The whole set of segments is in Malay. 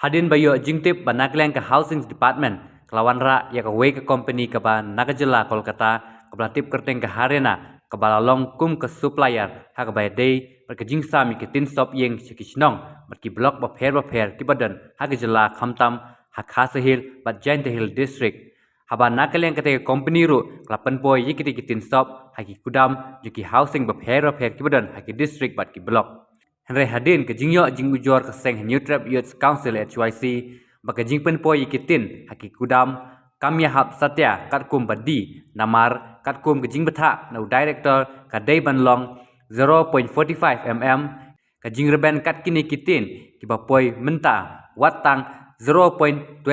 Hadin bayo jingtip ba Nagaland ka Housing Department kelawan ra ya ka way ka company ka ba Nagajela Kolkata ka ba tip kerteng ka harena ka ba long kum ka supplier ha ka ba day per ka jing sami ka tin stop yeng sikisnong mat ki block ba pher ki badan ha ka jela khamtam ha khasa hill ba Jain Hill district haba Nagaland ka te company ru klapan boy yikiti ki tin stop ha ki kudam juki housing ba pher ki badan ha ki district bat ki block Henry Hadin ke jingyo jing ujor ke seng New Trap Youth Council HYC baka jing penpo yikitin haki kudam kamya hap satya katkum badi namar katkum ke jing betha no director ka day banlong 0.45 mm ka jing reben kat kini kitin ki bapoi menta watang 0.25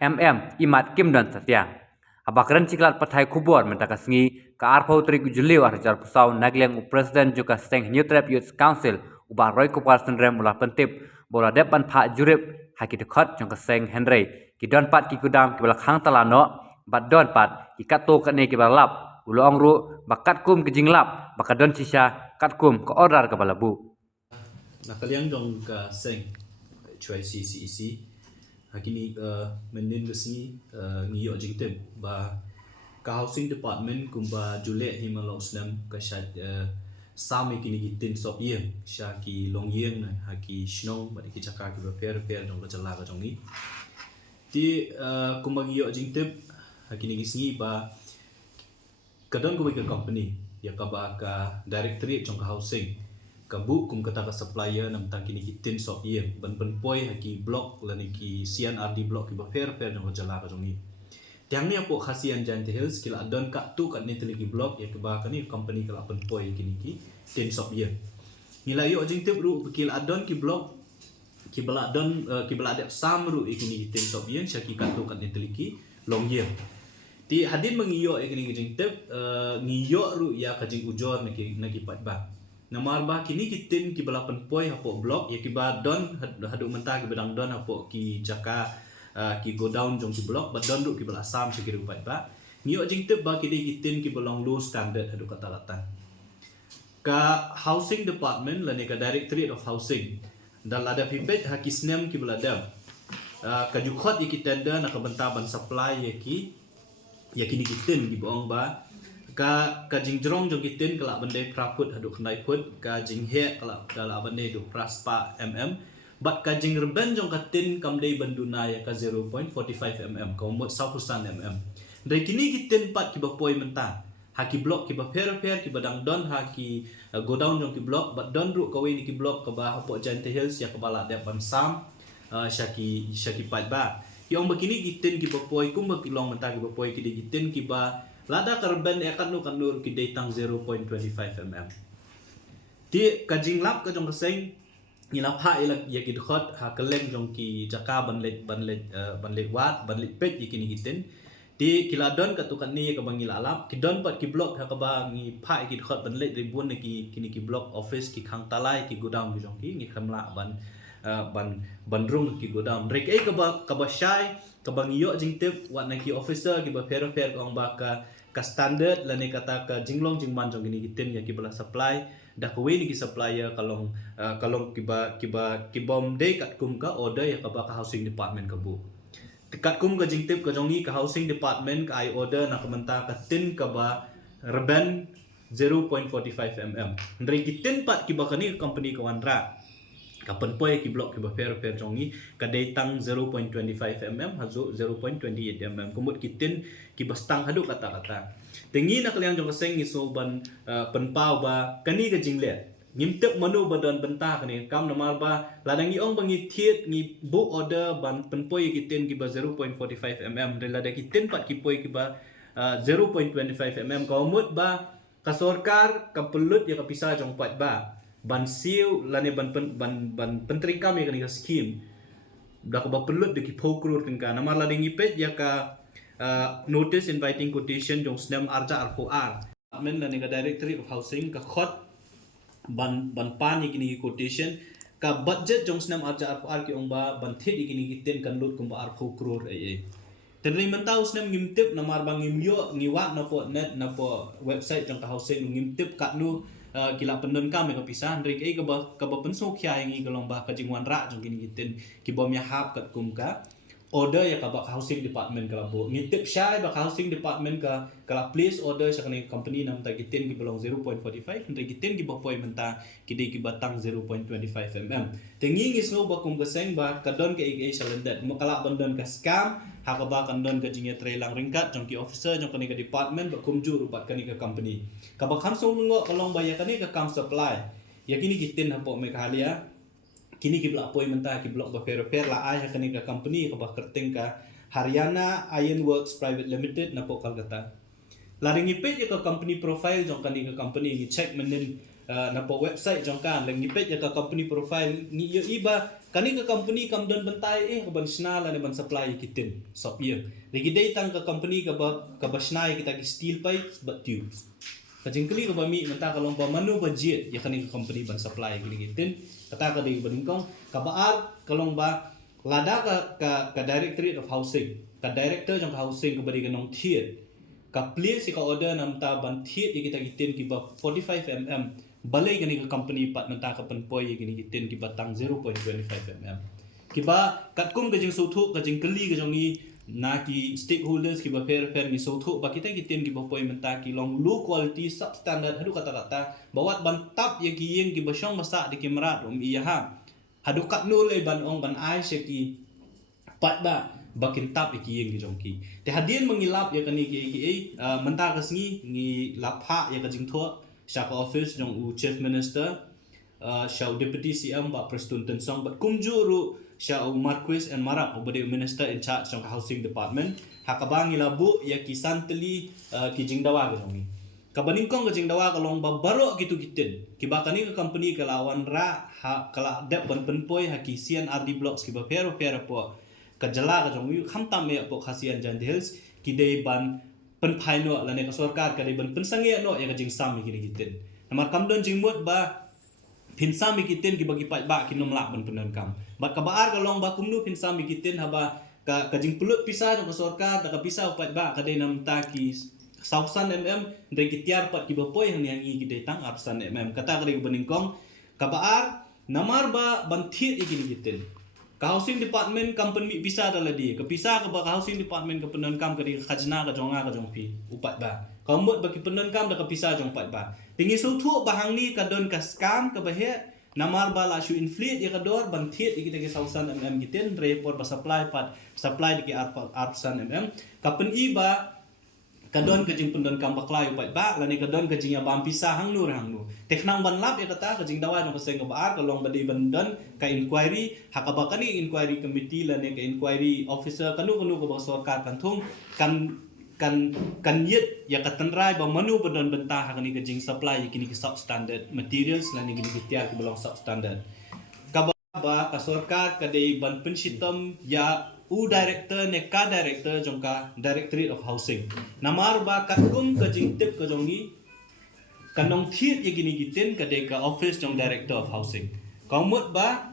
mm imat kimdan satya abakran ciklat pathai kubor menta kasngi ka arpau trik juliu arjar pusau nagleng president juga seng New Trap Youth Council ubah roy kuparsen rem ulah pentip bola depan pak jurip haki dekat jong keseng Henry ki don pat ki kudam ki belakang talano bat don pat ki kato kane ki balap ulong ru bakat kum ke jinglap bakat don sisa kat kum ke order ke balabu Nakaliang dong ka seng HYC CEC hakini menin resmi ngiyo jingtem ba ka housing department kumba Juliet Himalong Snam ka syat sami kini gitin sop yen sya ki long yen haki shnong ba ki chaka ki repair dong ka jala ka jong ni ti kumba ngiyo jingtem hakini gisngi ba kadon ko ka company ya ka ba ka directorate jong ka housing kabu kum kata ka supplier nam tang kini kitin sop yen ban poi haki block lani ki CNRD block ki ba fair jong jala ka jong ni tiang ni apo khasian Jain Hills kila don ka tu kat ni teliki block ya ke ba ka ni company kala poi kini ki tin sop yen nilai yo jing tip ru kila don ki block ki bala don ki bala dep sam ru ikini tin sop yen syaki ka tu kat ni teliki long yen ti hadin mengiyo ikini jing tip ngiyo ru ya ka jing ujor naki pat ba namar ba kini kitin ki bala poi hapo blok ya ki ba don hadu mentah ki bedang don hapo ki jaka ki go down jong ki blok ba don ru ki bala sam sikir upat ba ngiyo jing tip ba kini kitin ki belong low standard hadu kata latan ka housing department lani ka directorate of housing dal ada pipet haki snem ki bala dam ka jukhot ya ki tender na ka benta ban supply ya kini kitin ki boong ba ka jing jrong jong kitin kala bende praput hadu khnai put ka jing he kala dala bende du praspa bat ka jing reben jong katin kamdei banduna ya ka 0.45 mm ka umut 100 mm dari kini kitin pat ki bapoi menta haki blok ki ba per ki badang don haki go down jong ki blok bat don ru ka we ni ki blok ka ba hapo Jain Hills ya ka bala dep ban sam syaki pat ba yang begini kitin ki bapoi kum ba kilong menta ki bapoi ki kitin ki ba lada karben akan nur ki datang 0.25 mm ti kajing lap ka jong keseng nilap ha ilak ya ki khot ha keleng jong ki jaka banlet wat banlet pet ikini gitin ti kiladon ka tukan ni ka bangila alap ki don pat ki blok ha ka ba ngi pha ki khot banlet ribun ki kini ki blok office ki khang talai ki godam jong ki ngi khamla bandrung ki godam rek ka ba syai ka bangiyo jingtip wat na ki officer ki ba fair kong ba ka standard lani kata ka jinglong jingman jong ini gitin ya ki bala supply dah ko ni ki supplier kalong ki bom day kat kum ka order ya ka ba ka housing department ka bu kat kum ka jingtip ka jong ni ka housing department ka ai order na kamenta ka tin ka ba reben 0.45 mm ndri gitin pat ki ba kani company ka wanra kapan poi ki blok ki ba fair jong ni ka datang 0.25 mm hazo 0.28 mm kumut kitin ki bastang hadu kata tengi nak liang jong keseng ni so ban penpau ba kani ka jinglet ngimtek manu badan bentah kani kam namar ba ladang i ong bangi thiet ni book order ban penpoi kitin ki ba 0.45 mm rela da kitin pat ki poi ki ba 0.25 mm ka umut ba ka sorkar ka pelut ya ka pisah jong pat ba ban siu lani ban penteri kami kan ka skim dah ka ba pelut de ki phokrur tingka namar lading ipet ya ka notice inviting quotation jong snem arja R4R amen lani ka directory of housing ka khot ban pan ikini quotation ka budget jong snem arja R4R ki ong ba ban thit ikini kiten kan lut kum ba R4 crore Tenri mentau snem ngimtip namar bang ngimyo ngiwat na po net na po website jong ka housing ngimtip kat nu kila pendon kam ka pisah ndri ke ka ba penso kya yang i kalong ba ka jingwan ra jong kini gitin ki bom ya hap kat kum ka order ya ka ba housing department ka bo ngitip syai ba housing department ka kala place order sa kani company nam ta gitin ki belong 0.45 ndri gitin ki ba poi menta ki de ki batang 0.25 mm tengi ngis no ba kum ka seng ba kadon ke ig salendat mo kala bandon ka scam ha ka ba kandon ka jinge trelang ringkat jong ki officer jong kani ka department ba kum jur ba kani ka company ka ba kham song ngo kalong ba ya kani ka kam supply ya kini gitin ha po me kalia kini ki blok poi menta ki blok ba fair la ai kani ka company ka ba kerteng ka Haryana Iron Works Private Limited na po Kolkata laring ipet ka company profile jong kani ka company ni check menin na po website jong kan lang ipet ka company profile ni yo iba kani ka company kam don bentai ka ban snala ne ban supply kitin sop ye lagi day tang ka company ka ba snai kita ki steel pipes but tubes kajingkli ka ba mi menta ka long ba manu budget ya kani ka company ban supply kini gitin kata ka ding badingkong kabaat kalong ba lada ka directorate of housing ka director jong housing ka bari ganong thiet ka place ka order nam ta ban thiet kita gitin ki ba 45 mm balai kani ka company pat menta ka panpoi kini gitin ki batang 0.25 mm ki ba katkum ka jing suthu ka jing kli ka jong ni na ki stakeholders ki ba fair ni sotho ba kita gitin ki ba poi menta ki long low quality substandard hadu kata bawat ban tap ye ki yeng ki ba syong masa di kamera rom iya ha hadu kat nul le ban ong ban ai se ki pat ba bakin tap ki yeng ki jong ki te hadien mengilap ya kani ki menta ka sngi ni lapha ya ka jing tho sha ka office jong u chief minister sha deputy cm ba prestun ten song ba kumjuru Sya Marquis and Marak obade minister in charge of housing department hakabang ilabu ya kisan teli ki jingdawa ka jongi kabaningkong ka jingdawa ka long babaro gitu gitin kibakani ka company ka lawan ra ha kala dep ban penpoi ha ki CNRD blocks ki ba pero po ka jala ka jongi khamtam me po khasian jan hills ki dei ban penpai no lane ka sarkar ka dei ban pensange no ya ka jing sam ki gitin namar kamdon jingmut ba pinsa mikitin ki bagi ba kinom lak ban penan kam bat kabaar ka long ba kumnu pinsa mikitin haba ka kajing pulut pisah ka sarkar ka pisah pat ba ka dei nam ta ki 1000 mm dei ki tiar pat ki bapoi hang yang i ki dei tang 800 mm kata ka dei baningkong kabaar namar ba banthit ikini gitin ka housing department company pisah daladi ka pisah ka ba housing department ka penan kam ka dei khajna ka jonga ka jongpi upat ba kaumut bagi penan kam da ka pisah jong pat ba tingi suthu bahang ni kadon ka scam ka bahe namar bala shu inflate ya kador banthit kita ke 1000 mm gitin report ba supply di ke 800 mm kapen iba kadon ke jing pendon kam baklai pat ba lani kadon ke jing ya bam pisah hang nu teknang ban lap ya kata ke jing dawa no keseng ka baar kalong badi bandon ka inquiry hakaba kani inquiry committee lani ka inquiry officer kanu ka ba sarkar kan thung kan yet ya katanrai ba manu badan bentah hakani ka jing supply kini ki substandard materials lani gini tiar ki belong substandard ka ba ka sarkar ka dei ban pensitom ya u director ne ka director jongka directorate of housing namar ba katkum ka jing tip ka jongi kanong thiet ye gini gitin ka dei ka office jong director of housing kaumut ba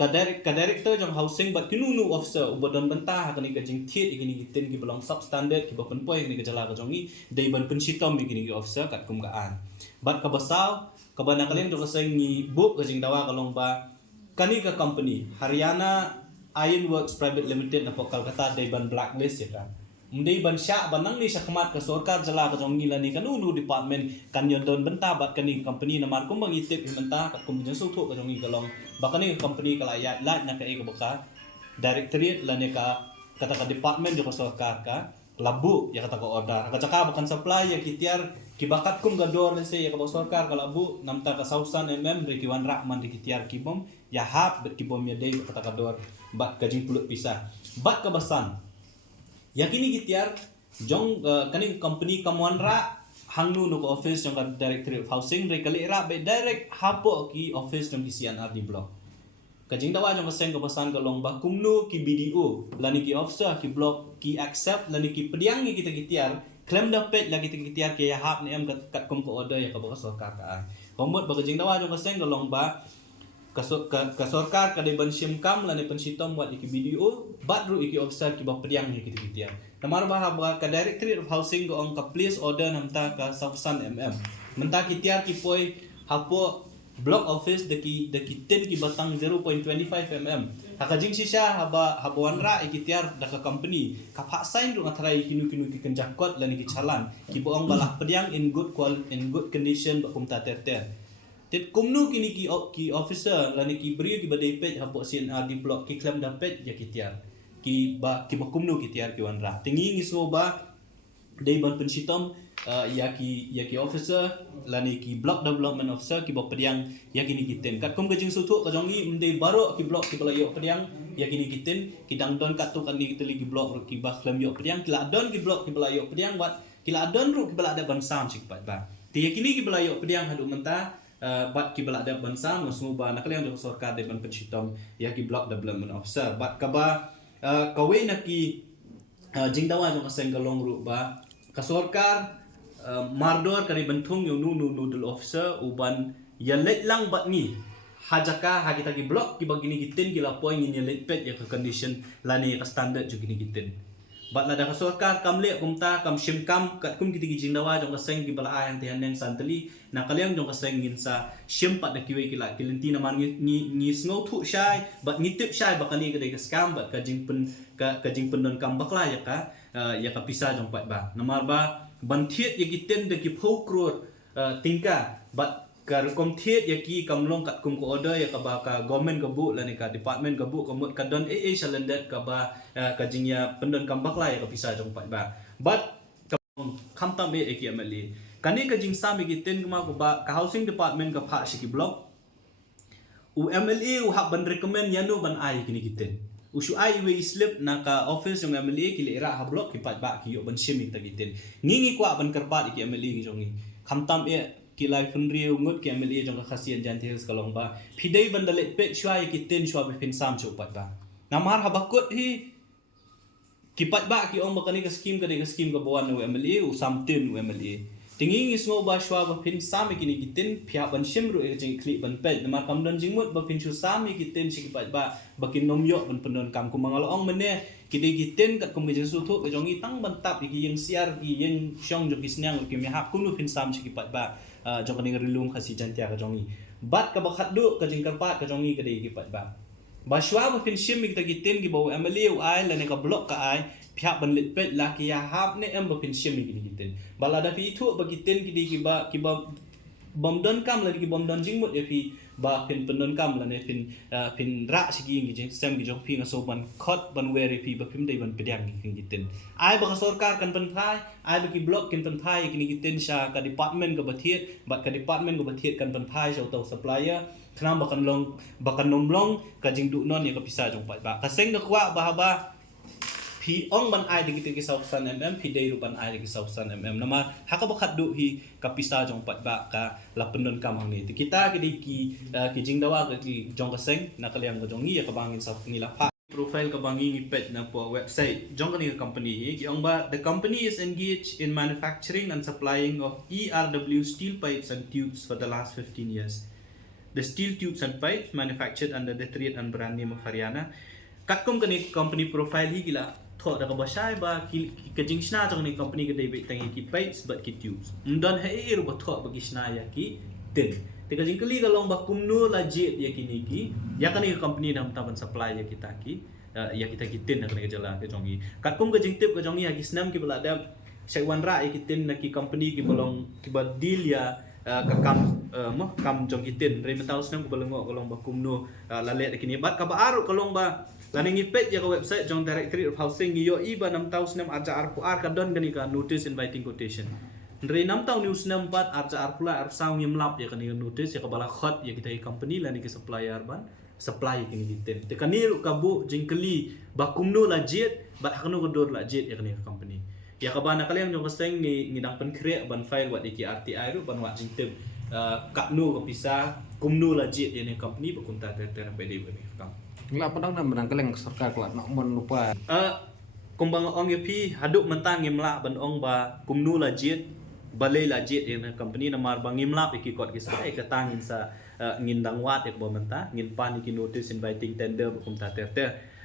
ka director jong housing bat kinunu officer ubodon bentah kani ka jing thiet igini gitin ki belong substandard ki bapen poi ni ka jala ka jongi dei ban pensitom igini ki officer kat kum gaan bat ka basaw ka banakalen do ka seng ni book ka jing dawa kalong ba kani ka company Haryana Iron Works Private Limited na po Kolkata dei ban blacklist ya kan Mdei ban sya banang ni sakmat ka sarkar jala ka jong nila ni kanunu department kan yon don benta bat kani company na mar kum bang itip benta kat kum jeng suthu ka jong ni kalong bakani company kala ya lat na ka e ka directorate la ne ka kata ka department di ka sarkar ka labu ya kata ka order ka jaka bakan supply ya kitiar kibakat kum gador le se ya ka sarkar ka labu namta ka 1000 mm re kiwan rak man di kitiar kibom ya hap bet kibom ya dei kata ka dor bat ka jing pulut pisah bat ka basan yakini gitiar jong kani company kamonra hangnu no office jong directorate of housing re kali ra be direct hapo ki office jong CNRD block kajing dawa jong seng ka basan ka long ba kumnu ki BDO lani ki officer ki block ki accept lani ki pediang ni kita gitiar claim dapat lagi kita gitiar ke hap ni am kat kum ko order ya ka ba sarkar ka komot ba kajing dawa jong seng ka long ba ka sarkar ka de ban simkam lani pensitom buat iki video badru iki officer ki ba pediang ni kita gitiar namar ba ka directorate of housing go on ka place order namta ka 1000 mm mentah kitiar ki poi hapo block office deki ten ki batang 0.25 mm hakajing sisa haba wanra ikitiar daka company kapak sign ru atrai kinu ki kenjakot lan ki chalan ki boong balak pediang in good condition bakum ta ter tet kumnu kini ki officer lan ki beri ki badai page hapo CNR di block ki claim dapat ya kitiar ki bakumnu kitiar ki wanra tingi ngiso ba dei ban pensitom ya ki officer lani ki block development officer ki bok pediang ya kini kiten kat kum kejing sutu ka jongi mde baro ki block ki bala yo pediang ya kini kiten ki dang don kat tu kan ni kiteli ki block ki ba klam yo pediang kila don ki block ki bala yo pediang wat kila don ru ki bala ada ban sam sik pat ba ti ya kini ki bala yo pediang hadu menta bat ki bala ada ban sam masu ba nak liang jo sarkar de ban pensitom ya ki block development officer bat ka ba kawe na ki jingdawa jo ka sengalong ru ba ka sarkar mardor kari bentung yung nudul officer uban yalet lang bat ni hajaka hagita ki block ki bagini gitin ki lapoy ngin yalet pet ya ka condition lani ka standard jo gini gitin bat lada ka sarkar kamle kumta kam shim kam kat kum kiti jindawa jong ka seng ki bala ayang tihan neng santali na kaliang jong ka seng ngin sa shim pat da kiwe ki la kilenti na man ni sngo thu shai bat ni tip shai bakani ka dai ka scam bat ka jing pen don kam bakla ya ka pisa jong pat ba namar ba ban thiet ya ki ten de ki phau kror tingka bat ka kom thiet ya ki kamlong kat kum ko order ya ka ba ka government ka bu la ni ka department ka bu ka mut ka don salandet ka ba ka jingya pendon kam bakla ya ka pisa jong pat ba but kam tam e ki amali kani ka jing sam ki ten ma ko ba ka housing department ka pha shi ki block u MLA u hab ban recommend yanu ban ai kini kiten usu ai we slip na ka office yung MLA ki lera ha block ki pat ba ki yo ban shimik tagitin ngingi kwa ban karbat ki MLA ki jongi khamtam e ki lai funri ngut ki MLA jong ka khasian jan thils kalong ba phidei ban dalet pe chwai ki ten chwa be pin sam chu pat ba namar ha bakut hi ki pat ba ki ong bakani ka scheme ka bawan no MLA u sam tin MLA tingi ngismo ba shwa ba pin sam ki gitin phya ban shim ru e jing kli ban pe namar kam don jingmut ba pin chu sam ki ten chi ki pat ba bakin nomyo ban pendon kam ku mangal ong mene ki de gitin kat kum ge su thu ke jongi tang ban tap ki yang siar ki yang syong jo ki snang ki me hap kum nu pin sam chi ki pat ba jong ka rilum khasi jantia ka jongi bat ka ba khat du ka jing karpat ka jongi ka de ki pat ba shwa ba pin shim ki ta gitin ki bo MLA u ai la ne ka block ka ai phya ban lit pet la ki ya hap ne em ba pin shim ki gitin balada fi thu ba gitin ki di ki ba bom don kam la ki bom don jing mut ya fi ba pin pendon kam la ne pin ra sigi ngi jing sem ki jong pi nga so ban khot ban weri fi ba pim dei ban pediang ki gitin ai ba ka sarkar kan ban phai ai ba ki block kin ban phai ki gitin sha ka department ka bathiet ba ka department ka bathiet kan ban phai so tau supplier khnam bakan nomlong ka jing du non ya ka pisa jong pat ba ka seng na kwa ba ba phi ong ban ai de ki sausan mm phi dei ru ban ai de ki sausan mm nama haka ba khat du hi ka pisa jong pat ba ka la pendon kam hang ni kita ki jing dawa ki jong ka seng na kaliang ka jong ni ya ka bangin sa ni la pha profile ka bangi ni pet na po website jong ka ni company hi ki ong ba the company is engaged in manufacturing and supplying of ERW steel pipes and tubes for the last 15 years. The steel tubes and pipes manufactured under the trade and brand name of Haryana kakum ka ni company profile hi gila tho da ka basai ba ki kajing sna jong ni company ka dei be tangi ki pipes but ki tubes ndon he ru ba tho ba ki sna ya ki tin te kajing kali ka long ba kumnu la jet ya ki ni ki ya ka ni company dam taban supply ya kita ki ya kita ki tin na ka jala ka jong i kakum ka jing tip ka jong ya ki snam ki bala da sekwan ra ya ki tin na ki company ki bolong ki ba deal ya ka kam jong ki tin re metal snam ko bolong ba kumnu la le ki ni bat ka ba aru ka long ba lani ngipet ya ka website jong Directorate of Housing yo iba 6006 arja arpuar ka don gani ka notice inviting quotation ndre 6004 arja arpula arsang yimlap ya kan notice ya ka bala khot ya kita company lani ke supplier ban supply kini gitin te kanir ka bu jingkeli ba kumno la jet bat hakno ko dor la jet ya kan company ya ka bana kalian jong kaseng ni ngidang pen create ban file wat iki RTI ru ban wat jingtem kakno ka pisa kumno la jet ya ni company ba kunta ter pede ba ni kam Ngla padang na menang keleng sarkar kelak nak mon lupa. Kumbang ong yapi haduk mentang ngimla ban ong ba kumnu lajit balai lajit yang company namar bang ngimla iki kot ki sai ka tangin sa ngin dangwat ek ba menta ngin pan iki notice inviting tender kum ta ter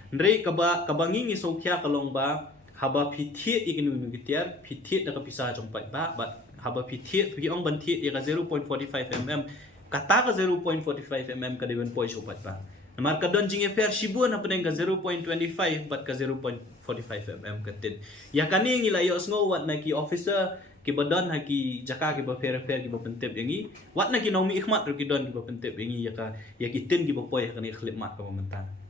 ndrei ka bangi sokya kalong ba haba phithit iki nu gitiar phithit da ka pisa jong pai ba haba pi ong ban thiet ya ka 0.45 mm kata ka 0.45 mm ka dewen poi chopat pa namar ka don jing per shibu na pedeng ka 0.25 bat ka 0.45 mm ka tin ya kani ngila yo ngo wat na ki officer ki badon ha ki jaka ki ba fer ki ba pentep yangi wat na ki nomi ikhmat ro ki don ki ba pentep yangi ya ki tin ki ba poi ka ni khlip mat ka momentan